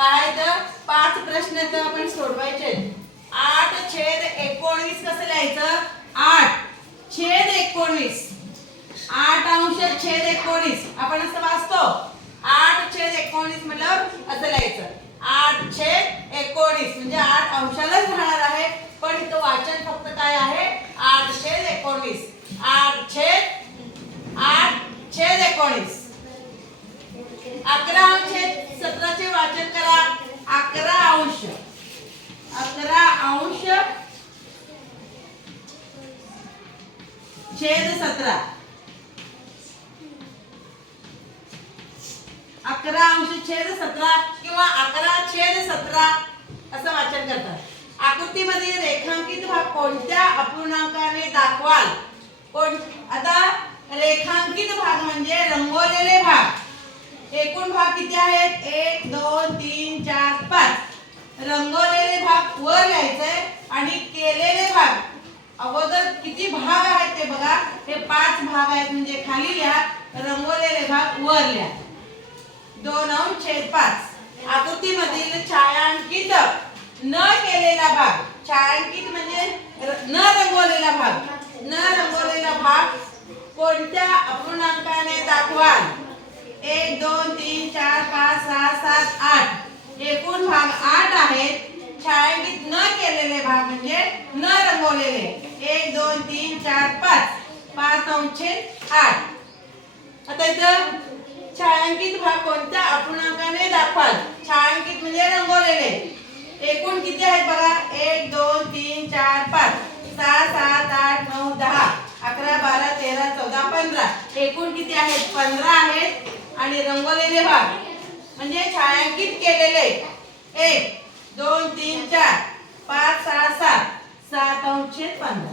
पाहायचं 5 प्रश्न तर आपण सोडवायचे. 8/19 कसं लिहायचं? 8/19 8/19 आपण असं वाचतो. 8/19 म्हटलं असं लिहायचं. 8/19 म्हणजे 8 अंशालाच राहणार आहे, पण इथं वाचन फक्त काय आहे? 8/19. 8/19. 11/17 चे वाचन करा. 11 अंश छेद 17. 11 अंश छेद 17 किंवा 11/17 असं वाचन करतात. आकृतीमध्ये रेखांकित भाग कोणत्या अपूर्णांकाने दाखवाल? आता रेखांकित भाग म्हणजे रंगवलेले भाग. एकूण भाग किती आहेत? 1 2 3 4 5. रंगवलेले भाग वर लिहायचंय आणि केलेले भाग अगोदर किती भाग आहेत ते बघा. हे 5 भाग आहेत म्हणजे खाली लिहा. रंगवलेले भाग वर लिहा. 2/5. आकृतीमधील छायांकित न केलेला भाग. छायांकित म्हणजे न रंगवलेला भाग. न रंगवलेला भाग कोणत्या अपूर्णांकाने दाखवाल? 1 2 3 4 5 6 7 8. एकूण भाग 8 आहेत. छायांकित न केलेले भाग म्हणजे न रंगवलेले 1 2 3 4 5. 5/8. आता इथं छायांकित भाग कोणत्या अपूर्णांकाने दाखवाल? छायांकित म्हणजे रंगवलेले. एकूण किती आहेत बघा? 1 2 3 4 5 6 7 8 9 10 11 12 13 14 15. एकूण किती आहेत? 15 आहेत. आणि रंगवलेले भाग म्हणजे छायांकित केलेले 1 2 3 4 5 6 7. 7/15.